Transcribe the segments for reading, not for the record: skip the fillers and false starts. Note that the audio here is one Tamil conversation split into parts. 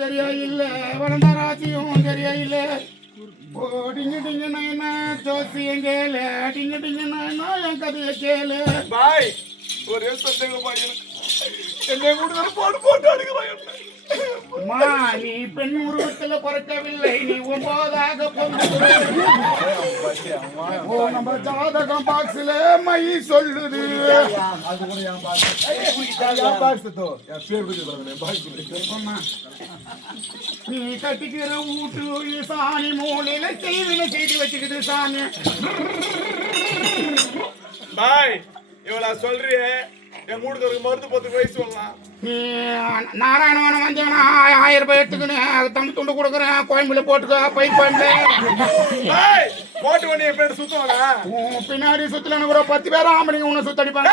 சரியா இல்ல வளர்ந்த ராசியும் சரியா இல்ல டிங்க டிங்க நாயனா ஜோசியம் கேளு டிங்க டிங்க நாயனா என் கதையை கேளு பாய் ஒரே சந்தேகம் பாய் என்னை கூட போட்டு போட்டு அடிக்கிறான் அம்மா நீ பெண் உருவத்துல பிறக்கவில்லை நீ 9ஆக நம்ம ஜாதகம் பாக்ஸ்ல மை சொல்லுது நீ கட்டிக்கிற வீட்டு சாணி மூலையில செய்தில செய்தி வச்சுக்கிட்டு சாமி பாய் இவளா சொல்றிய என் மூடுக்கு மருந்து போட்டு வயசு சொல்லலாம் நீ நாராயணவனம் வந்தீங்கன்னா 1000 ரூபாய் எடுத்துக்கின்னு தம்பி துண்டு கொடுக்குறேன் கோயம்புல போட்டுக்க பை கோயம்புல போட்டு பண்ணி என் பேர் சுத்துவாங்க பின்னாடி சுத்தலன்னு கூட 10 பேரும் ஆம்பளைங்க உன்னை சுத்தடிப்பாங்க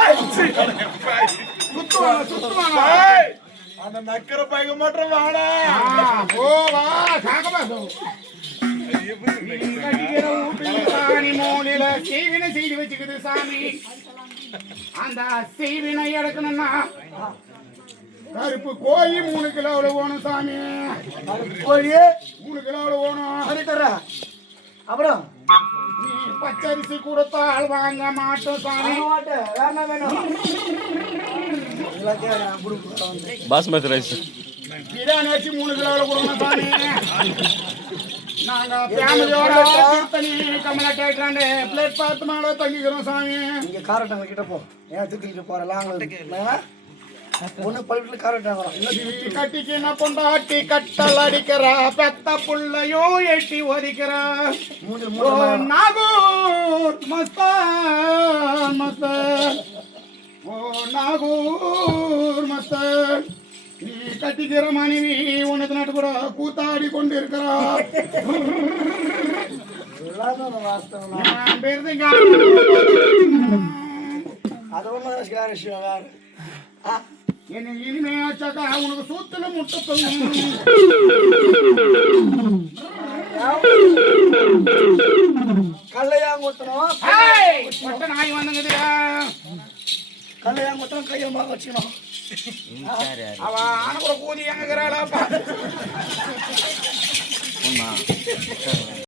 சுத்துவாங்க அந்த நக்கர பைக மட்டும் வாடா போவா சாகபா சாணி மூலையில செய்வினை செய்து வச்சுக்குது சாமி அந்த செய்வினை எடுக்கணும்னா கருப்பு கோழி 3 கிலோவில் ஓணும் சாமி கோழி 3 கிலோவில் ஓணும் அப்புறம் நீ பச்சரிசி கொடுத்தால் வாங்க மாட்டோம் சாமி பாஸ்மதி ரைஸ் பிரியாணி வச்சு 3 கிலோவில் கொடுக்கணும் சாமி நாங்க ஃபேமிலியோட திருத்தணி கமலா தேட்டராண்டு பிளேட் பார்த்து மேலே தங்கிக்கிறோம் சாமி இங்க காரட்டாங்க கிட்ட போ ஏன் திருத்திட்டு போறலாம் ஒண்ணு பல்லுல காரட்டாங்க கட்டிக்கின பொண்டாட்டி கட்டல் அடிக்கிறா பெத்த புள்ளையும் எட்டி ஒதிக்கிறா நாகூர் மஸ்தான் மஸ்தான் ஓ நாகூர் மஸ்தான் நீ கட்டிக்கிற மனைவி உனக்கு நாட்டு கூட கூத்தாடி கொண்டு இருக்கிறா என்ன இனிமையாச்சாக்கா உனக்கு சூத்துல முட்டை கல்லையாங்குத்தணும் நாய் வந்துங்குதுயா கல்லையாங்குத்தணும் கையமாக வச்சுக்கணும் அவ ஆன கூட கூதி எங்கிறாளா